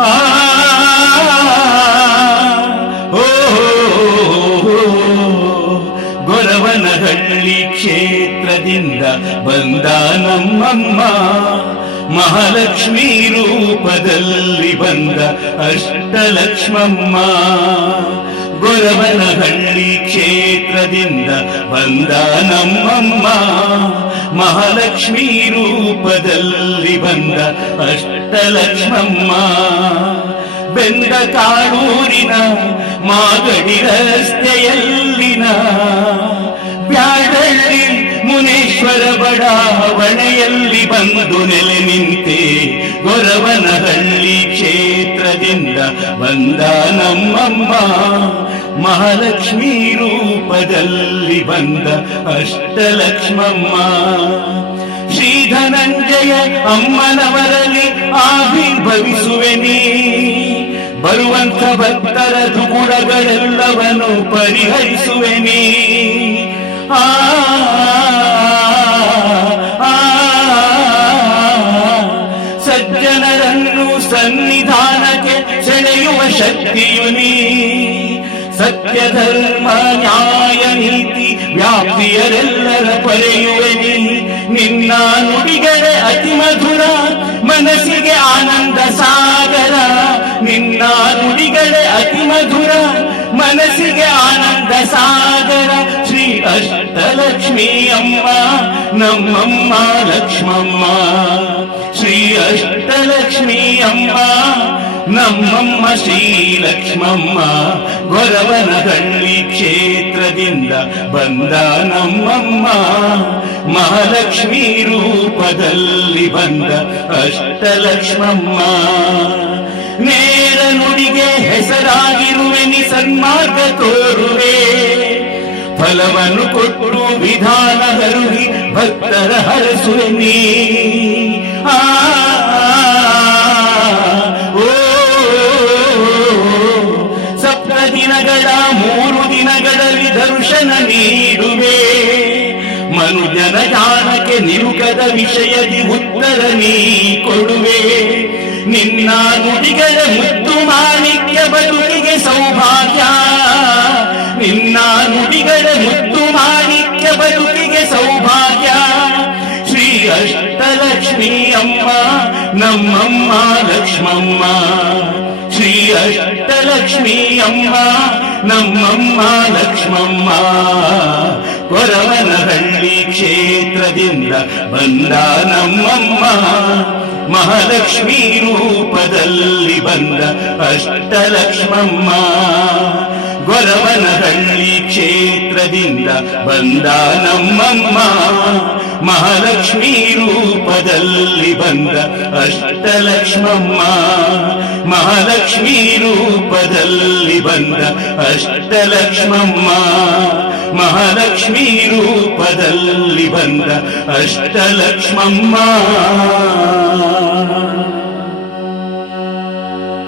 ಆ ಗೊರವನಹಳ್ಳಿ ಕ್ಷೇತ್ರದಿಂದ ಬಂದ ನಮ್ಮಮ್ಮ, ಮಹಾಲಕ್ಷ್ಮೀ ರೂಪದಲ್ಲಿ ಬಂದ ಅಷ್ಟಲಕ್ಷ್ಮಮ್ಮ. ಗೊರವನಹಳ್ಳಿ ಕ್ಷೇತ್ರದಿಂದ ಬಂದ ನಮ್ಮಮ್ಮ, ಮಹಾಲಕ್ಷ್ಮೀ ರೂಪದಲ್ಲಿ ಬಂದ ಅಷ್ಟಲಕ್ಷ್ಮಮ್ಮ. ಬೆಂದ ಕಾಳೂರಿನ ಮಾಗಡಿ ರಸ್ತೆಯಲ್ಲಿನ ಬ್ಯಾಡಳ್ಳಿ ಮುನೇಶ್ವರ ಬಡಾವಣೆಯಲ್ಲಿ ಬಂದು ನೆಲೆ ನಿಂತೆ. ಗೊರವನಹಳ್ಳಿ ಕ್ಷೇತ್ರದಿಂದ ಬಂದ ನಮ್ಮಮ್ಮ, ಮಹಾಲಕ್ಷ್ಮೀ ರೂಪದಲ್ಲಿ ಬಂದ ಅಷ್ಟಲಕ್ಷ್ಮಮ್ಮ. ಶ್ರೀಧನಂಜಯ ಅಮ್ಮನವರಲ್ಲಿ ಆವಿರ್ಭವಿಸುವೆ ನೀ, ಬರುವಂತ ಭಕ್ತರ ದುಗುಡಗಳೆಲ್ಲವನ್ನು ಪರಿಹರಿಸುವೆ ನೀ. ಆ ಸಜ್ಜನರನ್ನು ಸನ್ನಿಧಾನಕ್ಕೆ ಸೆಳೆಯುವ ಶಕ್ತಿಯು ನೀ. ಸತ್ಯ ಧರ್ಮ ನ್ಯಾಯ ನೀತಿ ವ್ಯಾಪ್ತಿಯರೆಲ್ಲರ ಪಡೆಯುವೆ ನೀ. ನಿನ್ನ ನುಡಿಗಳೇ ಅತಿ ಮಧುರ, ಮನಸ್ಸಿಗೆ ಆನಂದ ಸಾಗರ. ನಿನ್ನ ನುಡಿಗಳೇ ಅತಿ ಮಧುರ, ಮನಸ್ಸಿಗೆ ಆನಂದ ಸಾಗರ. ಶ್ರೀ ಅಷ್ಟಲಕ್ಷ್ಮೀ ಅಮ್ಮ ನಮ್ಮಮ್ಮ ಲಕ್ಷ್ಮಮ್ಮ. ಶ್ರೀ ಅಷ್ಟಲಕ್ಷ್ಮೀ ಅಮ್ಮ ನಮ್ಮಮ್ಮ ಶ್ರೀ ಲಕ್ಷ್ಮಮ್ಮ. ಗೊರವನಹಳ್ಳಿ ಕ್ಷೇತ್ರದಿಂದ ಬಂದ ನಮ್ಮಮ್ಮ, ಮಹಾಲಕ್ಷ್ಮೀ ರೂಪದಲ್ಲಿ ಬಂದ ಅಷ್ಟಲಕ್ಷ್ಮಮ್ಮ. ನೇರ ನುಡಿಗೆ ಹೆಸರಾಗಿರುವೆ ನೀ, ಸನ್ಮಾರ್ಗ ತೋರುವೆ. ಫಲವನ್ನು ಕೊಟ್ಟು ವಿಧಾನ ಹರುಗಿ ಭಕ್ತರ ಹರಸುವೆ ನೀ. ಸಪ್ತ ದಿನಗಳ 3 ದಿನಗಳಲ್ಲಿ ದರ್ಶನ ನೀಡುವೆ. ಮನುಜನ ಜಾಣಕ್ಕೆ ನಿಲುಕದ ವಿಷಯದಿ ಉತ್ತರ ನೀ ಕೊಡುವೆ. ನಿನ್ನ ನುಡಿಗಳ ಮುತ್ತು ಮಾಣಿಕ್ಯ ಬದುಕಿಗೆ ಸೌಭಾಗ್ಯ. ನಿನ್ನ ನುಡಿಗಳ ಮುತ್ತು ಮಾಣಿಕ್ಯ ಬದುಕಿಗೆ ಸೌಭಾಗ್ಯ. ಶ್ರೀ ಅಷ್ಟಲಕ್ಷ್ಮೀ ಅಮ್ಮ ನಮ್ಮಮ್ಮ ಲಕ್ಷ್ಮಮ್ಮ. ಶ್ರೀ ಅಷ್ಟಲಕ್ಷ್ಮೀ ಅಮ್ಮ ನಮ್ಮಮ್ಮ ಲಕ್ಷ್ಮಮ್ಮ. ಗೊರವನಹಳ್ಳಿ ಕ್ಷೇತ್ರದಿಂದ ಬಂದ ನಮ್ಮಮ್ಮ, ಮಹಾಲಕ್ಷ್ಮೀ ರೂಪದಲ್ಲಿ ಬಂದ ಅಷ್ಟಲಕ್ಷ್ಮಮ್ಮ. ಗೊರವನಹಳ್ಳಿ ಕ್ಷೇತ್ರದಿಂದ ಬಂದ ನಮ್ಮಮ್ಮ, ಮಹಾಲಕ್ಷ್ಮೀ ರೂಪದಲ್ಲಿ ಬಂದ ಅಷ್ಟಲಕ್ಷ್ಮಮ್ಮ. ಮಹಾಲಕ್ಷ್ಮೀ ರೂಪದಲ್ಲಿ ಬಂದ ಅಷ್ಟಲಕ್ಷ್ಮಮ್ಮ. ಮಹಾಲಕ್ಷ್ಮೀ ರೂಪದಲ್ಲಿ ಬಂದ ಅಷ್ಟಲಕ್ಷ್ಮಮ್ಮ.